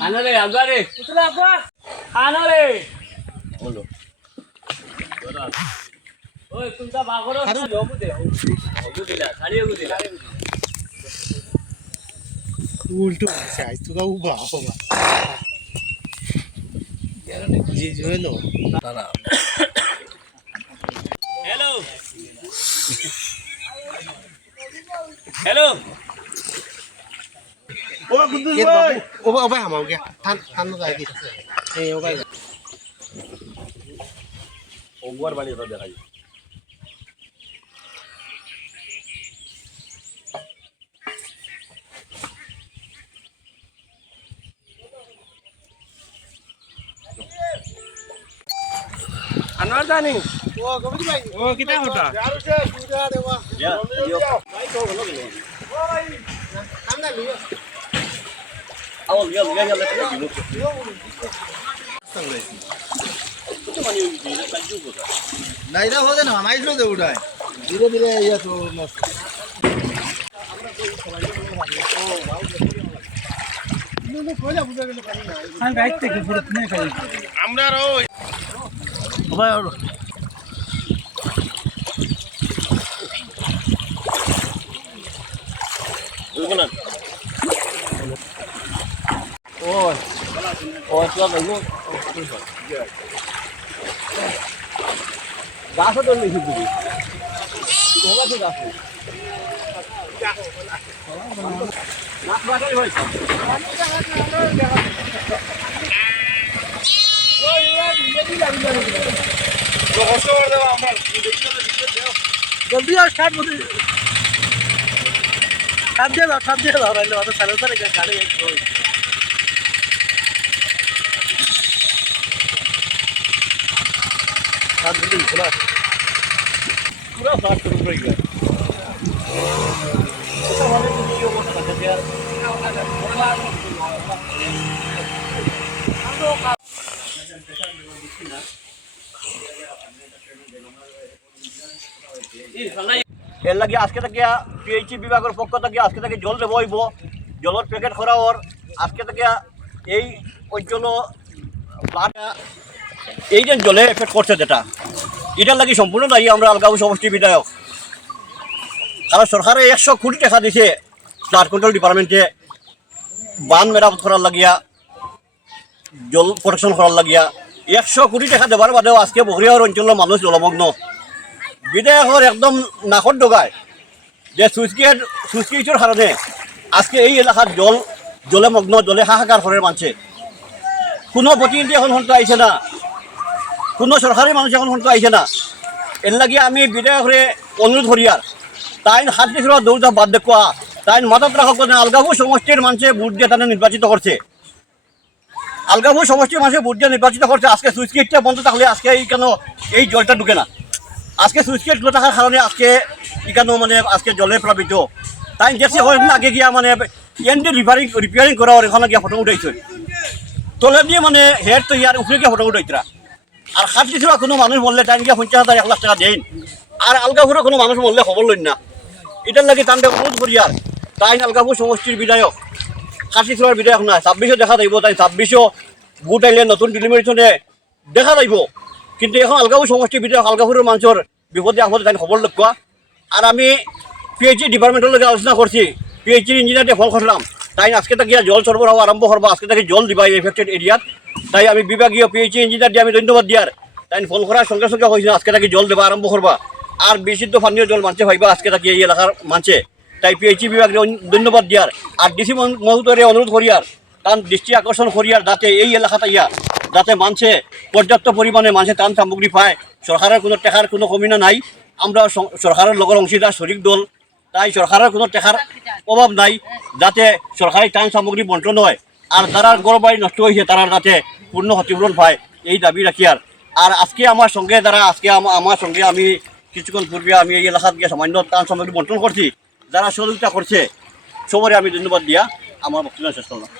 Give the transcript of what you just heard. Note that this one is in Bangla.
Anore, agare. Utla apa? Anore. Bolo. Oi, तुमचा बागोरा होऊ दे. होऊ दिला. खाली होऊ दिला. उलटू आहे तुला उभा बाबा जी जोलो हेलो हेलो ओ कुदुस भाई ओ भाई हम हो गया थान तो जाएगी ए ओ भाई ओवर वाली तो दिखाई अनवर जानी ओ कबड्डी भाई ओ कितना होता यार उसे पूरा देवा या भाई तो बोलो के ओ भाई काम ना लियो आओ लिया लियो संगे तो मानी ये काजू को नहीं ना हो देना हमारे लो दे उड़ाए धीरे धीरे ये तो मस्त हम गाइड থেকে পুরো তুমি খাই আমরা রো ভাই আর Gimana? Oh, oh, itu apa itu? Gas atau ni itu? Itu apa tu gas? Nak berapa ni, boy? Oh, iya, ini lagi. Lo kosong dah, amal. Jल्दी आ स्टार्ट बोल दे ठाप दे लो राइलो आता चालू तर गाडी एक होय ठाप दे पूरा पूरा फास्ट करून पडेगा तो वाले वीडियो को करते यार এর লাগে আজকে থেকে পিএইচই বিভাগের পক্ষ থেকে আজকে থেকে জল দেবো হইব জলের প্যাকেট করা ওর আজকে থেকে এই অঞ্চল এই যে জলে এফেক্ট করছে যেটা এটার লাগে সম্পূর্ণ দায়ী আমরা আলগাঁও সমষ্টি বিধায়ক কারণ সরকারে 100 কোটি টাকা দিছে ফ্লাড কন্ট্রোল ডিপার্টমেন্টে বান মেরামত করার লাগিয়া জল প্রোটেকশন করার লাগিয়া 100 কোটি টাকা দেওয়ার বাদেও আজকে বগরিয়ার অঞ্চলের মানুষ জলমগ্ন বিধায়কের একদম নাকর ডগায় যে সুইচগেটের কারণে আজকে এই এলাকার জলে মগ্ন জলে হাহাকার করে মানছে কোনো প্রতিনিধি এখন হয়তো আইছে না কোনো সরকারি মানুষ এখন হয়তো আইছে না এর লাগে আমি বিধায়করে অনুরোধ করি আর তাই হাত দিছিল দৌড়া বাদ দেখা তাই মাথাত রাখক আলগাঁও সমষ্টির মানুষে ভোট দিয়ে তারা নির্বাচিত করছে আলগাঁও সমষ্টির মানুষে ভোট দিয়ে নির্বাচিত করছে আজকে সুইচগেটটা বন্ধ থাকলে আজকে এই কেন এই জলটা ঢুকে না আজকে সুইচগেটগুলো থাকার কারণে আজকে এখানেও মানে আজকে জলে প্লাবিত তাই দেখছি কয়েকদিন আগে গিয়া মানে এনডি রিপেয়ারিং করা ওর এখানে গিয়া ফটো উঠাইছে তলে দিয়ে মানে হেড তো ইয়ার উপরে গিয়ে ফটো উঠাইতরা আর হাত দিছিল কোনো মানুষ মরলে তাই গিয়া 50,000 1 লাখ টাকা দেন আর আলগাপুরে কোনো মানুষ মরলে খবর লইন না এটার লাগে তান্ডে অনুরোধ করি আর তাই আলগাপুর সমষ্টির বিধায়ক কাশিছড়ার বিধায়ক না 26 দেখা যাইব তাই 26 ভোট আইলে নতুন ডিলিমিনেশনে দেখা যাইব কিন্তু এখন আলগাঁও সমষ্টির বিধায়ক আলগাপুরের মানুষের বিপদে আপদে তাই খবর লক্ষ্য আর আমি পিএইচই ডিপার্টমেন্টের লগে আলোচনা করছি পিএইচই ইঞ্জিনিয়ারে ফোন করলাম তাই আজকে থেকে জল সরবরাহ আরম্ভ করবো আজকে থেকে জল দিবা এই এফেক্টেড এরিয়াত তাই আমি বিভাগীয় পিএইচই ইঞ্জিনিয়ার দিয়ে আমি ধন্যবাদ দিয়ার তাই ফোন করার সঙ্গে সঙ্গে হয়েছে আজকে থেকে জল দেবা আরম্ভ করবা আর বিশুদ্ধ পানীয় জল মানছে ভাইবা আজকে থেকে এই এলাকার মানছে তাই পিএইচই বিভাগকে ধন্যবাদ দিয়ার আর ডিসি মহোদয়ের অনুরোধ করিয়ার তার দৃষ্টি আকর্ষণ করিয়ার যাতে এই এলাকাতে যাতে মানছে পর্যাপ্ত পরিমাণে মানুষের ত্রাণ সামগ্রী পায় সরকারের কোনো টাকার কোনো কমি নাই আমরা সরকারের লগর অংশীদার শরিক দল তাই সরকারের কোনো টাকার অভাব নাই, যাতে সরকারি ত্রাণ সামগ্রী বন্টন হয় আর যারা ঘর বাড়ি নষ্ট হয়েছে তারা যাতে পূর্ণ ক্ষতিপূরণ পায়, এই দাবি রাখি। আর আজকে আমার সঙ্গে যারা আজকে আমার সঙ্গে আমি কিছুক্ষণ পূর্বে আমি এই এলাকাত গিয়ে সামান্য ত্রাণ সামগ্রী বন্টন করছি, যারা সহযোগিতা করছে সবারই আমি ধন্যবাদ দিয়া আমার বক্তব্য শেষ করলাম।